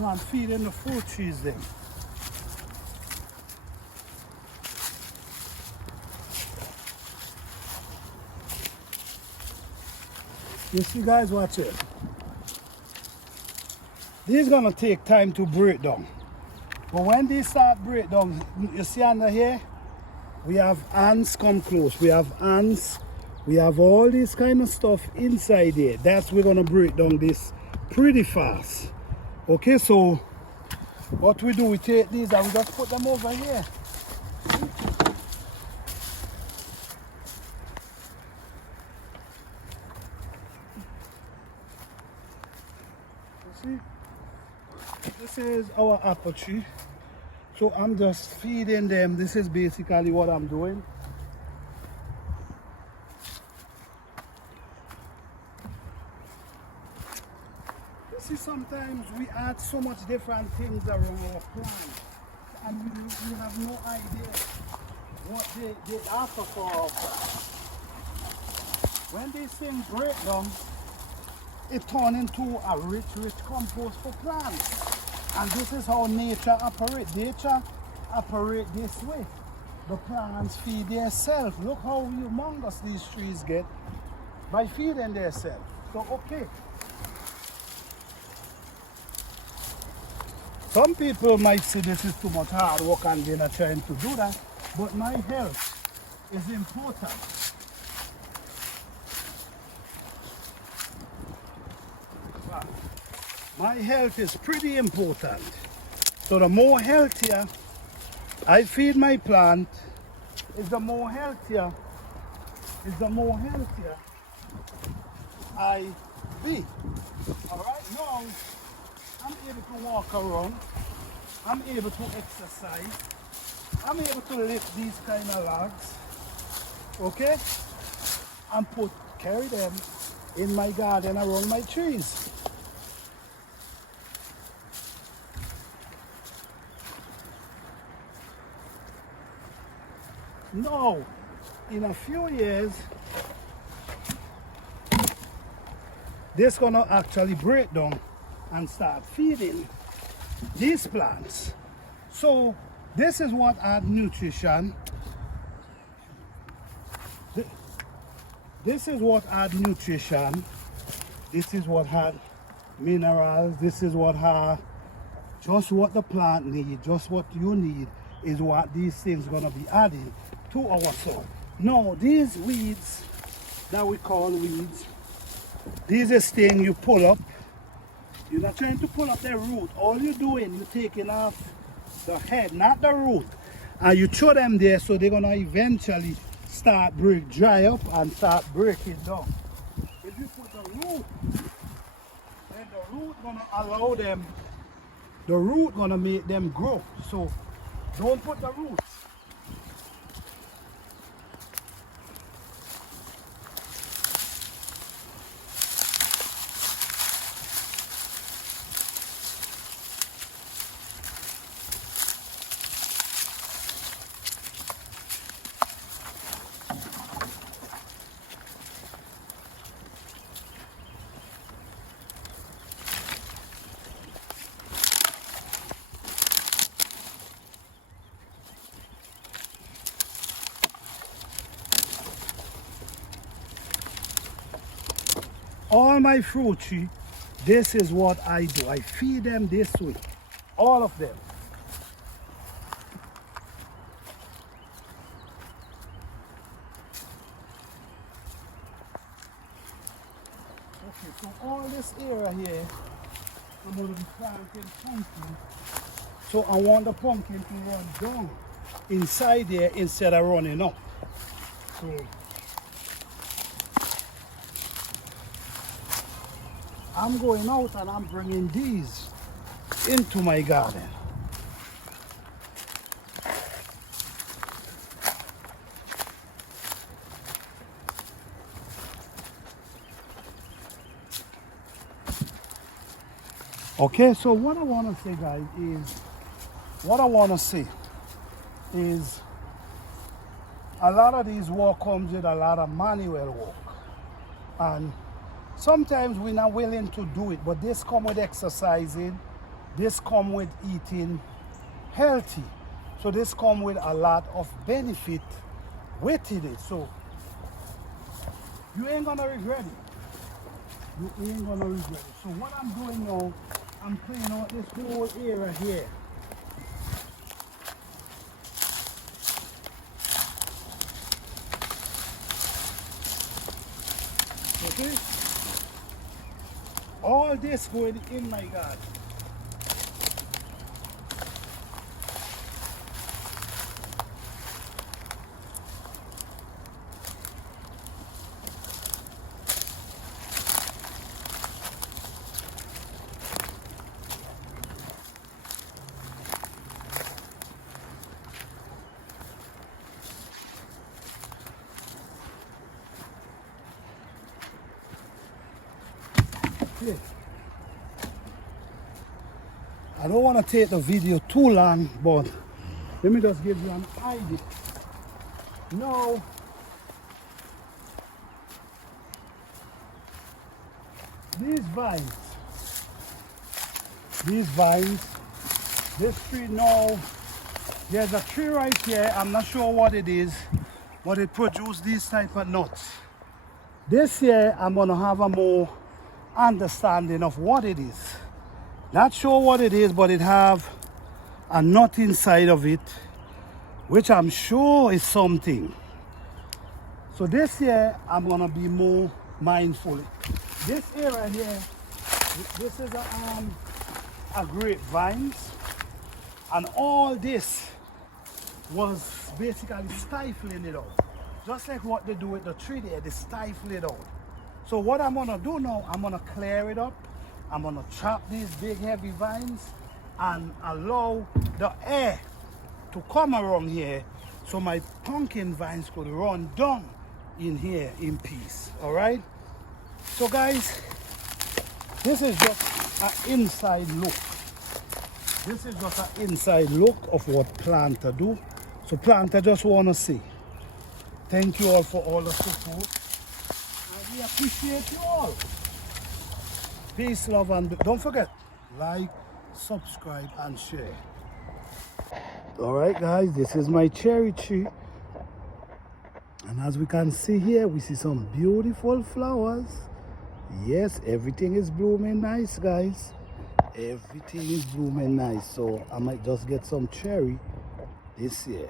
No, I'm feeding the fruit trees then. You see guys, watch it. This is gonna take time to break down. But when they start break down, you see under here, we have ants come close. We have ants. We have all this kind of stuff inside here. That's we're gonna break down this pretty fast. Okay, so what we do, we take these and we just put them over here. You see, this is our apple tree. So I'm just feeding them. This is basically what I'm doing. You see, sometimes we add so much different things around our plants, and we have no idea what they offer for our plants. When these things break down, it turns into a rich compost for plants. And this is how nature operates. Nature operates this way. The plants feed themselves. Look how humongous these trees get by feeding themselves. So, okay. Some people might say this is too much hard work and they're not trying to do that, but my health is important. My health is pretty important. So the more healthier I feed my plant, the more healthier I be. Alright, now I'm able to walk around, I'm able to exercise, I'm able to lift these kind of logs, okay, and carry them in my garden around my trees. Now, in a few years, this is gonna actually break down and start feeding these plants. So this is what add nutrition. This is what add nutrition. This is what had minerals. This is what had just what the plant needs, just what you need is what these things gonna be adding to our soil. Now these weeds that we call weeds, these is thing you pull up. You're not trying to pull up the root. All you're doing, you're taking off the head, not the root. And you throw them there so they're gonna eventually start dry up and start breaking down. If you put the root, then the root gonna allow them, the root gonna make them grow. So don't put the roots. All my fruit tree, this is what I do. I feed them this way, all of them. Okay, so all this area here, I'm going to be planting pumpkin. So I want the pumpkin to run down inside there instead of running up. So I'm going out and I'm bringing these into my garden. Okay, so what I want to say, guys, is a lot of these work comes with a lot of manual work. And sometimes we're not willing to do it, but this comes with exercising, this come with eating healthy. So this come with a lot of benefit within it. So you ain't gonna regret it. You ain't gonna regret it. So what I'm doing now, I'm cleaning out this whole area here. Okay? All this going in my garden. Okay. I don't want to take the video too long, but let me just give you an idea. Now, these vines, this tree now, there's a tree right here, I'm not sure what it is, but it produces these type of nuts. This year, I'm gonna have a more understanding of what it is. Not sure what it is, but it have a nut inside of it, which I'm sure is something. So this year, I'm gonna be more mindful. This area here, this is a grapevines, and all this was basically stifling it out. Just like what they do with the tree there, they stifle it out. So what I'm gonna do now, I'm gonna clear it up. I'm gonna chop these big heavy vines and allow the air to come around here so my pumpkin vines could run down in here in peace. All right? So guys, this is just an inside look. This is just an inside look of what Planter do. So Planter just wanna say thank you all for all the support. And we appreciate you all. Peace, love, and don't forget, like, subscribe, and share. All right, guys, this is my cherry tree. And as we can see here, we see some beautiful flowers. Yes, everything is blooming nice, guys. Everything is blooming nice. So I might just get some cherry this year.